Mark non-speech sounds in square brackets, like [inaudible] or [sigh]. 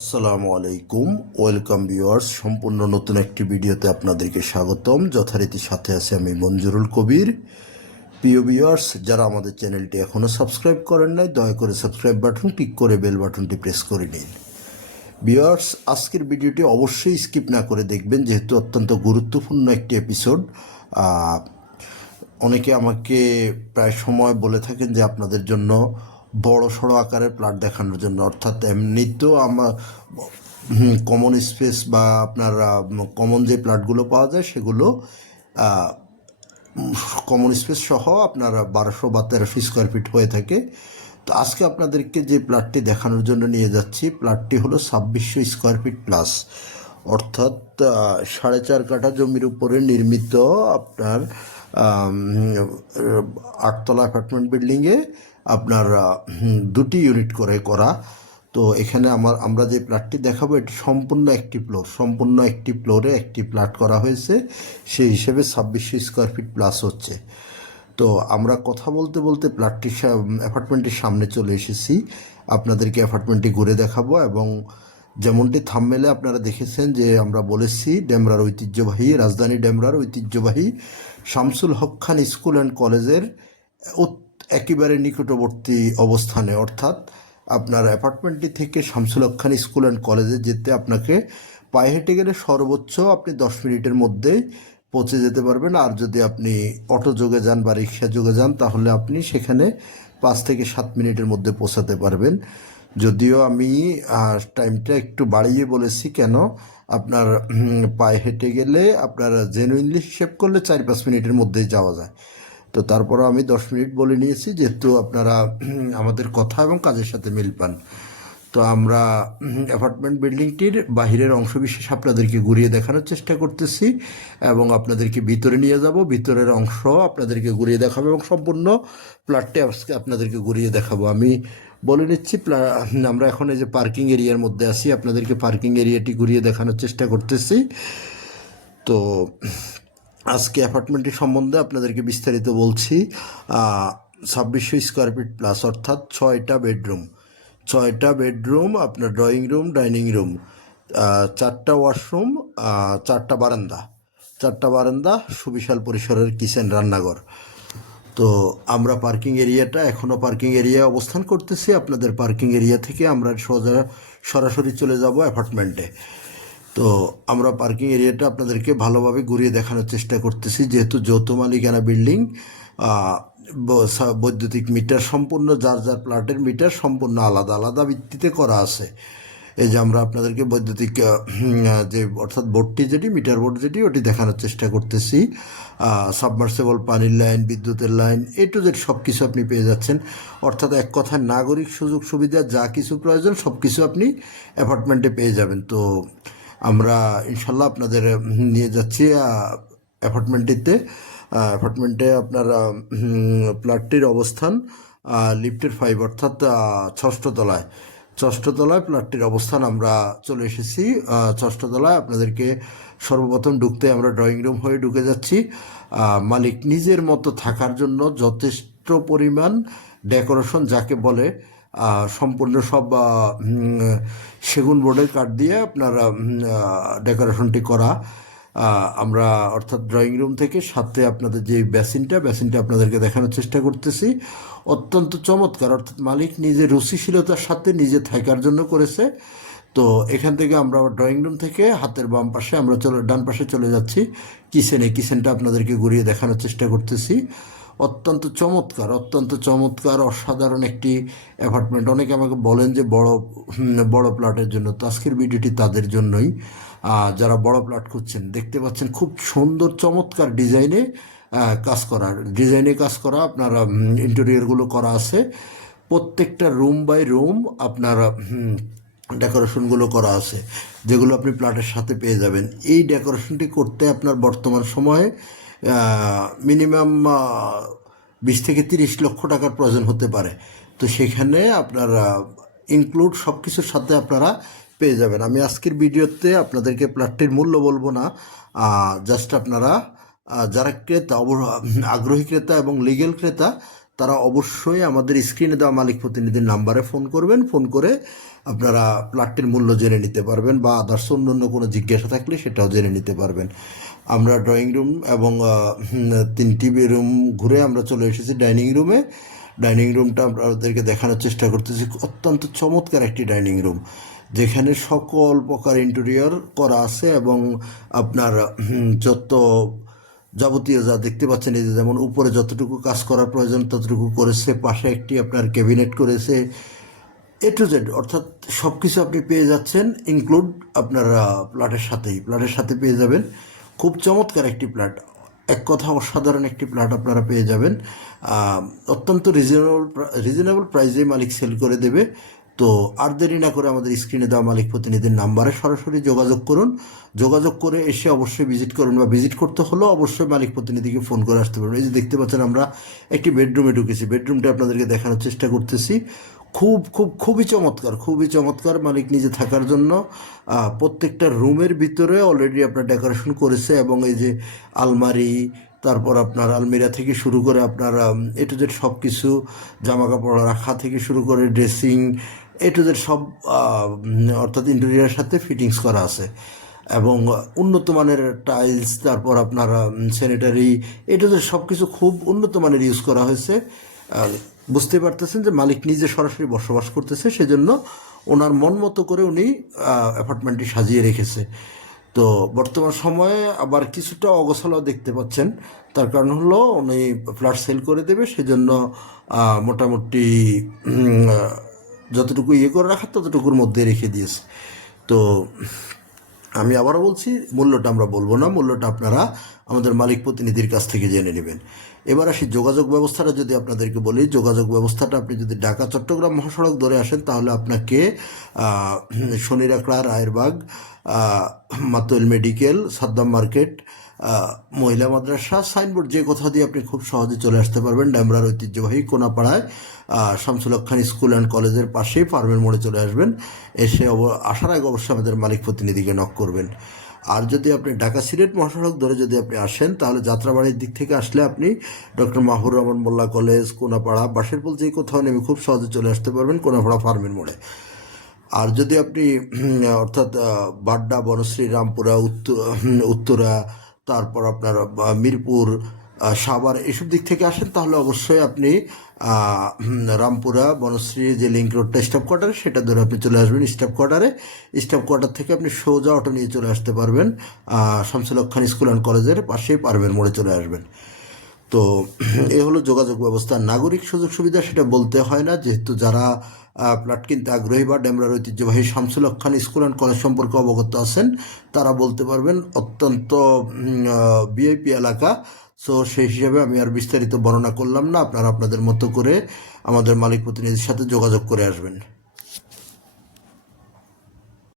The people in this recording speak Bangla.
আসসালামু আলাইকুম। ওয়েলকাম ভিউয়ার্স, সম্পূর্ণ নতুন একটি ভিডিওতে আপনাদেরকে স্বাগতম। যথারীতি সাথে আছে আমি মঞ্জুরুল কবির। প্রিয় ভিউয়ার্স, যারা আমাদের চ্যানেলটি এখনও সাবস্ক্রাইব করেন নাই, দয়া করে সাবস্ক্রাইব বাটন, ক্লিক করে বেল বাটনটি প্রেস করে নিন। ভিউয়ার্স, আজকের ভিডিওটি অবশ্যই স্কিপ না করে দেখবেন, যেহেতু অত্যন্ত গুরুত্বপূর্ণ একটি এপিসোড। অনেকে আমাকে প্রায় সময় বলে থাকেন যে আপনাদের জন্য বড় সড়ো আকারের প্লাট দেখানোর জন্য। অর্থাৎ এমনিতেও আমার কমন স্পেস বা আপনার কমন যে প্লাটগুলো পাওয়া যায় সেগুলো কমন স্পেস সহ আপনার বারোশো বা তেরোশো স্কোয়ার ফিট হয়ে থাকে। তো আজকে আপনাদেরকে যে প্লাটটি দেখানোর জন্য নিয়ে যাচ্ছি প্লাটটি হলো ছাব্বিশশো স্কোয়ার ফিট প্লাস অর্থাৎ সাড়ে চার কাঠা জমির উপরে নির্মিত আপনার আটতলা অ্যাপার্টমেন্ট বিল্ডিংয়ে আপনার দুটি ইউনিট করে করা। তো এখানে আমার, আমরা যে প্লাটটি দেখাবো, এটি সম্পূর্ণ একটি ফ্লোর সম্পূর্ণ একটি ফ্লোরে একটি প্লাট করা হয়েছে। সেই হিসেবে ছাব্বিশশো স্কোয়ার ফিট প্লাস হচ্ছে। তো আমরা কথা বলতে বলতে প্লাটটির অ্যাপার্টমেন্টের সামনে চলে এসেছি। আপনাদেরকে অ্যাপার্টমেন্টটি ঘুরে দেখাবো এবং যেমনটি থামমেলে আপনারা দেখেছেন যে আমরা বলেছি, ডেমরার ঐতিহ্যবাহী, রাজধানী ডেমরার ঐতিহ্যবাহী শামসুল হক খান স্কুল অ্যান্ড কলেজের একেবারে নিকটবর্তী অবস্থানে, অর্থাৎ আপনার অ্যাপার্টমেন্টটি থেকে শামসুল খান স্কুল অ্যান্ড কলেজে যেতে আপনাকে পায়ে হেঁটে গেলে সর্বোচ্চ আপনি দশ মিনিটের মধ্যেই পৌঁছে যেতে পারবেন। আর যদি আপনি অটো যোগে যান বা রিক্সা যোগে যান, তাহলে আপনি সেখানে পাঁচ থেকে সাত মিনিটের মধ্যে পৌঁছাতে পারবেন। যদিও আমি টাইমটা একটু বাড়িয়ে বলেছি কেন, আপনার পায়ে হেঁটে গেলে আপনার জেনুইনলি হিসেব করলে চার পাঁচ মিনিটের মধ্যেই যাওয়া যায়। তো তারপরও আমি দশ মিনিট বলে নিয়েছি, যেহেতু আপনারা [clears throat] আমাদের কথা এবং কাজের সাথে মিল পান। তো আমরা অ্যাপার্টমেন্ট বিল্ডিংটির বাহিরের অংশবিশেষ আপনাদেরকে ঘুরিয়ে দেখানোর চেষ্টা করতেছি এবং আপনাদেরকে ভিতরে নিয়ে যাব। ভিতরের অংশ আপনাদেরকে ঘুরিয়ে দেখাবো এবং সম্পূর্ণ প্লাটটি আজকে আপনাদেরকে ঘুরিয়ে দেখাবো। আমি বলে নিচ্ছি আমরা এখন এই যে পার্কিং এরিয়ার মধ্যে আছি, আপনাদেরকে পার্কিং এরিয়াটি ঘুরিয়ে দেখানোর চেষ্টা করতেছি। তো আজকে অ্যাপার্টমেন্টটি সম্বন্ধে আপনাদেরকে বিস্তারিত বলছি। ছাব্বিশশো স্কোয়ার ফিট প্লাস অর্থাৎ ছয়টা বেডরুম ছয়টা বেডরুম আপনার ড্রয়িং রুম ডাইনিং রুম চারটা ওয়াশরুম চারটা বারান্দা। চারটা বারান্দা, সুবিশাল পরিসরের কিচেন রান্নাঘর। তো আমরা পার্কিং এরিয়াটা এখনও পার্কিং এরিয়ায় অবস্থান করতেছি। আপনাদের পার্কিং এরিয়া থেকে আমরা সোজা সরাসরি চলে যাব অ্যাপার্টমেন্টে তো আমরা পার্কিং এরিয়াটা আপনাদেরকে ভালোভাবে ঘুরিয়ে দেখানোর চেষ্টা করতেছি। যেহেতু যৌথ মালিকানা বিল্ডিং বৈদ্যুতিক মিটার সম্পূর্ণ, যার যার প্লাটের মিটার সম্পূর্ণ আলাদা আলাদা ভিত্তিতে করা আছে। এই যে আমরা আপনাদেরকে বৈদ্যুতিক যে, অর্থাৎ বোর্ডটি যেটি মিটার বোর্ড যেটি, ওটি দেখানোর চেষ্টা করতেছি। সাবমার্সেবল পানির লাইন বিদ্যুতের লাইন এ টু জেড সব কিছু আপনি পেয়ে যাচ্ছেন। অর্থাৎ এক কথায় নাগরিক সুযোগ সুবিধা, যা কিছু প্রয়োজন সব কিছু আপনি অ্যাপার্টমেন্টে পেয়ে যাবেন। তো আমরা ইনশাল্লাহ আপনাদের নিয়ে যাচ্ছি অ্যাপার্টমেন্টটিতে। অ্যাপার্টমেন্টে আপনার প্লাটটির অবস্থান লিফটের ফাইভ অর্থাৎ ষষ্ঠ তলায় ষষ্ঠ তলায় প্লাটটির অবস্থান আমরা চলে এসেছি। আহ, ষষ্ঠ তলায় আপনাদেরকে সর্বপ্রথম ঢুকতে আমরা ড্রয়িং রুম হয়ে ঢুকে যাচ্ছি। মালিক নিজের মতো থাকার জন্য যথেষ্ট পরিমাণ ডেকোরেশন যাকে বলে সম্পূর্ণ সব সেগুন বোর্ডের কাঠ দিয়ে আপনার ডেকোরেশনটি করা। আমরা অর্থাৎ ড্রয়িং রুম থেকে সাথে আপনাদের যে বেসিনটা বেসিনটা আপনাদেরকে দেখানোর চেষ্টা করতেছি। অত্যন্ত চমৎকার, অর্থাৎ মালিক নিজে রুচিশীলতার সাথে নিজে থাকার জন্য করেছে। তো এখান থেকে আমরা ড্রয়িং রুম থেকে হাতের বাম পাশে আমরা চলে, ডান পাশে চলে যাচ্ছি। কিচেনে, কিচেনটা আপনাদেরকে ঘুরিয়ে দেখানোর চেষ্টা করতেছি। অত্যন্ত চমৎকার অত্যন্ত চমৎকার, অসাধারণ একটি অ্যাপার্টমেন্ট অনেকে আমাকে বলেন যে বড় বড় প্লটের জন্য। তো আজকের ভিডিওটি তাদের জন্যই। যারা বড় প্লট খুঁজছেন, দেখতে পাচ্ছেন খুব সুন্দর, চমৎকার ডিজাইনে কাজ করা। ডিজাইনে কাজ করা, আপনার ইন্টেরিয়রগুলো করা আছে। প্রত্যেকটা রুম বাই রুম আপনার ডেকোরেশনগুলো করা আছে, যেগুলো আপনি প্লাটের সাথে পেয়ে যাবেন। এই ডেকোরেশনটি করতে আপনার বর্তমান সময়ে মিনিমাম বিশ থেকে তিরিশ লক্ষ টাকার প্রয়োজন হতে পারে। তো সেখানে আপনার ইনক্লুড সব কিছুর সাথে আপনারা পেয়ে যাবেন। আমি আজকের ভিডিওতে আপনাদেরকে প্লাটটির মূল্য বলব না জাস্ট আপনারা যারা ক্রেতা আগ্রহী ক্রেতা এবং লিগেল ক্রেতা তারা অবশ্যই আমাদের স্ক্রিনে দেওয়া মালিক প্রতিনিধির নাম্বারে ফোন করবেন। ফোন করে আপনারা প্লাটটির মূল্য জেনে নিতে পারবেন বা আদার্স অন্য অন্য কোনো জিজ্ঞাসা থাকলে সেটাও জেনে নিতে পারবেন। আমরা ড্রয়িং রুম এবং তিনটি রুম ঘুরে আমরা চলে এসেছি ডাইনিং রুমে ডাইনিং রুমটা আপনাদেরকে দেখানোর চেষ্টা করতেছি। অত্যন্ত চমৎকার একটি ডাইনিং রুম যেখানে সকল প্রকার ইন্টেরিয়র করা আছে এবং আপনার যত যাবতীয় যা দেখতে পাচ্ছেন, এই যে যেমন উপরে যতটুকু কাজ করার প্রয়োজন, ততটুকু করেছে, পাশে একটি আপনার ক্যাবিনেট করেছে। এ টু জেড অর্থাৎ সব কিছু আপনি পেয়ে যাচ্ছেন ইনক্লুড আপনার প্লাটের সাথেই। প্লাটের সাথে পেয়ে যাবেন। খুব চমৎকার একটি প্লাট এক কথা অসাধারণ একটি প্লাট আপনারা পেয়ে যাবেন। অত্যন্ত রিজনেবল রিজনেবল প্রাইসে মালিক সেল করে দেবে। তো আর দেরি না করে আমাদের স্ক্রিনে দেওয়া মালিক প্রতিনিধির নাম্বারে সরাসরি যোগাযোগ করুন। যোগাযোগ করে এসে অবশ্যই ভিজিট করুন বা ভিজিট করতে হলেও অবশ্যই মালিক প্রতিনিধিকে ফোন করে আসতে পারবেন। এই যে দেখতে পাচ্ছেন আমরা একটি বেডরুমে ঢুকেছি। বেডরুমটা আপনাদেরকে দেখানোর চেষ্টা করতেছি। খুব খুব, খুবই চমৎকার খুবই চমৎকার মালিক নিজে থাকার জন্য প্রত্যেকটা রুমের ভিতরে অলরেডি আপনার ডেকোরেশন করেছে এবং এই যে আলমারি তারপর আপনার আলমিরা থেকে শুরু করে আপনার এ টু জেড সব কিছু জামা কাপড় রাখা থেকে শুরু করে ড্রেসিং এ টু জেড সব অর্থাৎ ইন্টেরিয়ারের সাথে ফিটিংস করা আছে। এবং উন্নত মানের টাইলস তারপর আপনার স্যানিটারি এটা যে সব কিছু খুব উন্নত মানের ইউজ করা হয়েছে। বুঝতে পারতেছেন যে মালিক নিজে সরাসরি বসবাস করতেছে, সেজন্য ওনার মন মতো করে উনি অ্যাপার্টমেন্টটি সাজিয়ে রেখেছে। তো বর্তমান সময়ে আবার কিছুটা অগোছালো দেখতে পাচ্ছেন। তার কারণ হলো উনি ফ্ল্যাট সেল করে দেবে, সেজন্য জন্য মোটামুটি যতটুকু ইয়ে করে রাখার ততটুকুর মধ্যে রেখে দিয়েছে। তো আমি আবারও বলছি, মূল্যটা আমরা বলব না, মূল্যটা আপনারা আমাদের মালিক প্রতিনিধির কাছ থেকে জেনে নেবেন। এবার আসি যোগাযোগ ব্যবস্থাটা যদি আপনাদেরকে বলি, যোগাযোগ ব্যবস্থাটা আপনি যদি ঢাকা, চট্টগ্রাম মহাসড়ক ধরে আসেন, তাহলে আপনাকে শনিরাকড়া, রায়েরবাগ মাতুল মেডিকেল, সাদ্দাম মার্কেট মহিলা মাদ্রাসা, সাইনবোর্ড যে কোথাও দিয়ে আপনি খুব সহজে চলে আসতে পারবেন। ড্যামরার ঐতিহ্যবাহী কোনাপাড়ায় শামসুল খান স্কুল অ্যান্ড কলেজের পাশেই ফার্মের মোড়ে চলে আসবেন। এসে আসার আগে অবশ্যই আমাদের মালিক প্রতিনিধিকে নক করবেন। আর যদি আপনি ঢাকা সিলেট মহাসড়ক ধরে যদি আপনি আসেন, তাহলে যাত্রাবাড়ির দিক থেকে আসলে আপনি ডক্টর মাহুর রহমান মোল্লা কলেজ, কোনাপাড়া বাসেরপুল যে কোথাও নেমে খুব সহজে চলে আসতে পারবেন কোনাপাড়া ফার্মের মোড়ে। আর যদি আপনি অর্থাৎ বাড্ডা, বনশ্রী, রামপুরা উত্তরা, তারপর আপনার মিরপুর সাভার এসব দিক থেকে আসেন, তাহলে অবশ্যই আপনি রামপুরা বনশ্রী যে লিঙ্ক রোডটা স্টাফ কোয়ার্টারে সেটা ধরে আপনি চলে আসবেন স্টাফ কোয়ার্টারে স্টাফ কোয়ার্টার থেকে আপনি সোজা অটো নিয়ে চলে আসতে পারবেন। শামসুল খান স্কুল অ্যান্ড কলেজের পাশেই পারবেন মোড়ে চলে আসবেন। তো এ হলো যোগাযোগ ব্যবস্থা। নাগরিক সুযোগ সুবিধা সেটা বলতে হয় না। যেহেতু যারা প্লট কিনতে আগ্রহী বা ডেমরার ঐতিহ্যবাহী Shamsul Khan school and college সম্পর্কে অবগত আছেন, তারা বলতে পারবেন, অত্যন্ত বিআইপি এলাকা। সো সেই হিসাবে আমি আর বিস্তারিত বর্ণনা করলাম না। আপনারা আপনাদের মতো করে আমাদের মালিক প্রতিনিধির সাথে যোগাযোগ করে আসবেন।